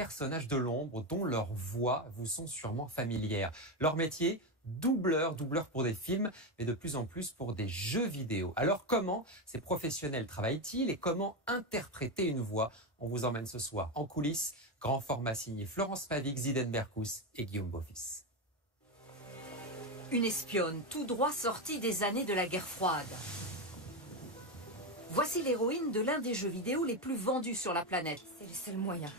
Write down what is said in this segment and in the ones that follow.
personnages de l'ombre dont leurs voix vous sont sûrement familières. Leur métier, doubleur pour des films, mais de plus en plus pour des jeux vidéo. Alors comment ces professionnels travaillent-ils et comment interpréter une voix? On vous emmène ce soir en coulisses, grand format signé Florence Pavix, Ziden Berkous et Guillaume Beaufils. Une espionne tout droit sortie des années de la guerre froide. Voici l'héroïne de l'un des jeux vidéo les plus vendus sur la planète. C'est le seul moyen.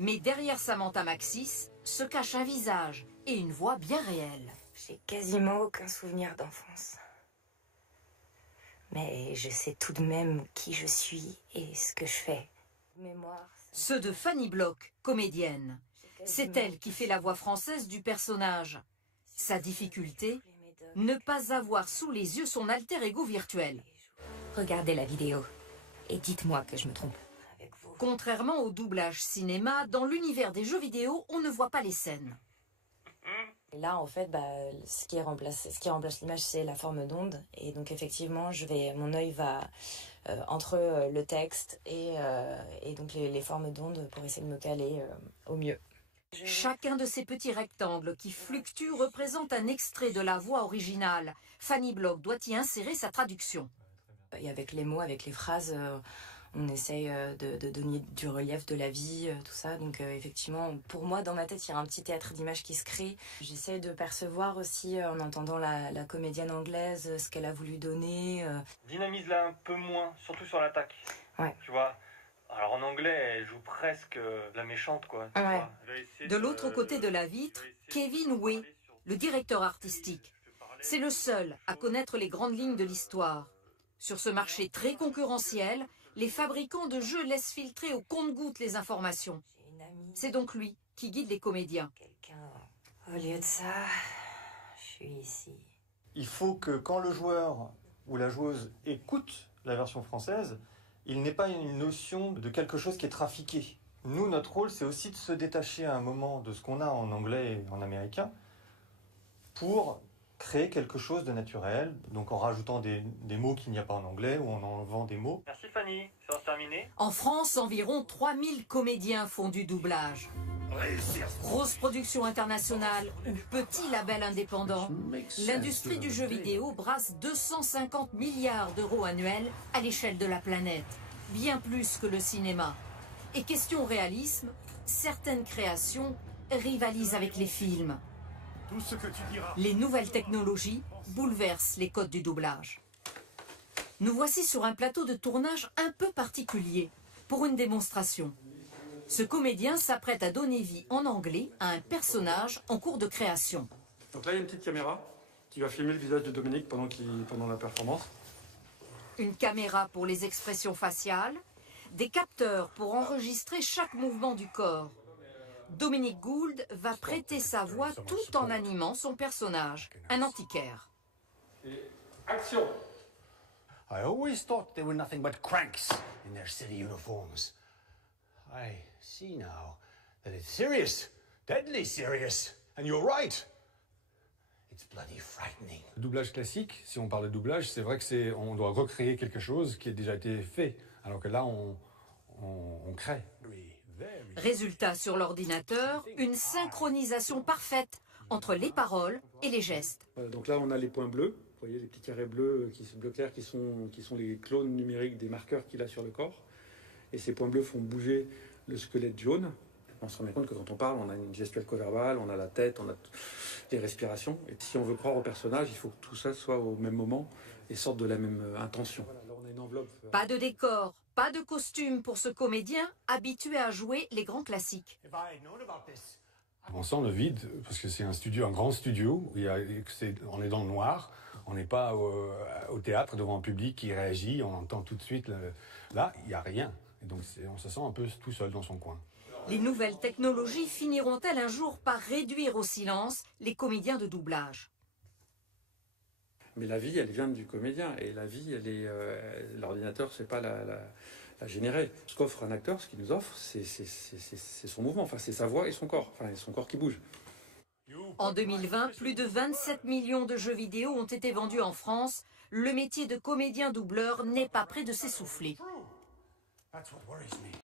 Mais derrière Samantha Maxis se cache un visage et une voix bien réelle. J'ai quasiment aucun souvenir d'enfance. Mais je sais tout de même qui je suis et ce que je fais. Mémoire. Ceux de Fanny Bloch, comédienne. C'est elle qui fait la voix française du personnage. Sa difficulté, ne pas avoir sous les yeux son alter ego virtuel. Regardez la vidéo et dites-moi que je me trompe. Contrairement au doublage cinéma, dans l'univers des jeux vidéo, on ne voit pas les scènes. Et là, en fait, ce qui remplace l'image, c'est la forme d'onde. Et donc, effectivement, mon œil va entre le texte et donc les formes d'onde pour essayer de me caler au mieux. Chacun de ces petits rectangles qui fluctuent représente un extrait de la voix originale. Fanny Bloch doit y insérer sa traduction. Et avec les mots, avec les phrases, on essaye de donner du relief, de la vie, tout ça. Donc effectivement, pour moi, dans ma tête, il y a un petit théâtre d'images qui se crée. J'essaie de percevoir aussi, en entendant la comédienne anglaise, ce qu'elle a voulu donner. Dynamise-la un peu moins, surtout sur l'attaque. Ouais. Tu vois. Alors en anglais, elle joue presque la méchante, quoi. Ouais. De l'autre côté de la vitre, Kevin Way, le directeur artistique. C'est le seul à connaître les grandes lignes de l'histoire. Sur ce marché très concurrentiel, les fabricants de jeux laissent filtrer au compte-gouttes les informations. C'est donc lui qui guide les comédiens. Au lieu de ça, je suis ici. Il faut que quand le joueur ou la joueuse écoute la version française, il n'ait pas une notion de quelque chose qui est trafiqué. Nous, notre rôle, c'est aussi de se détacher à un moment de ce qu'on a en anglais et en américain pour créer quelque chose de naturel, donc en rajoutant des mots qu'il n'y a pas en anglais ou en enlevant des mots. Merci Fanny, c'est terminé. En France, environ 3000 comédiens font du doublage. Grosse production internationale ou petit label indépendant, l'industrie du jeu vidéo brasse 250 milliards d'euros annuels à l'échelle de la planète. Bien plus que le cinéma. Et question réalisme, certaines créations rivalisent avec les films. Tout ce que tu diras. Les nouvelles technologies bouleversent les codes du doublage. Nous voici sur un plateau de tournage un peu particulier pour une démonstration. Ce comédien s'apprête à donner vie en anglais à un personnage en cours de création. Donc là, il y a une petite caméra qui va filmer le visage de Dominique pendant la performance. Une caméra pour les expressions faciales, des capteurs pour enregistrer chaque mouvement du corps. Dominique Gould va prêter sa voix tout en animant son personnage, un antiquaire. Et action! I always thought they were nothing but cranks in their city uniforms. I see now that it's serious, deadly serious, and you're right. It's bloody frightening. Le doublage classique, si on parle de doublage, c'est vrai que on doit recréer quelque chose qui a déjà été fait, alors que là, on crée. Résultat sur l'ordinateur, une synchronisation parfaite entre les paroles et les gestes. Donc là, on a les points bleus. Vous voyez les petits carrés bleus, bleu clair, qui sont les clones numériques des marqueurs qu'il a sur le corps. Et ces points bleus font bouger le squelette jaune. On se rend compte que quand on parle, on a une gestuelle co-verbale, on a la tête, on a les respirations. Et si on veut croire au personnage, il faut que tout ça soit au même moment et sorte de la même intention. Voilà, là, on a une enveloppe. Pas de décor, pas de costume pour ce comédien habitué à jouer les grands classiques. On sent le vide parce que c'est un grand studio. On est dans le noir. On n'est pas au théâtre devant un public qui réagit. On entend tout de suite. Là, il n'y a rien. Et donc on se sent un peu tout seul dans son coin. Les nouvelles technologies finiront-elles un jour par réduire au silence les comédiens de doublage? Mais la vie, elle vient du comédien. Et la vie, l'ordinateur, c'est pas la générer. Ce qu'offre un acteur, ce qu'il nous offre, c'est son mouvement. Enfin, c'est sa voix et son corps. Enfin, son corps qui bouge. En 2020, plus de 27 millions de jeux vidéo ont été vendus en France. Le métier de comédien doubleur n'est pas près de s'essouffler.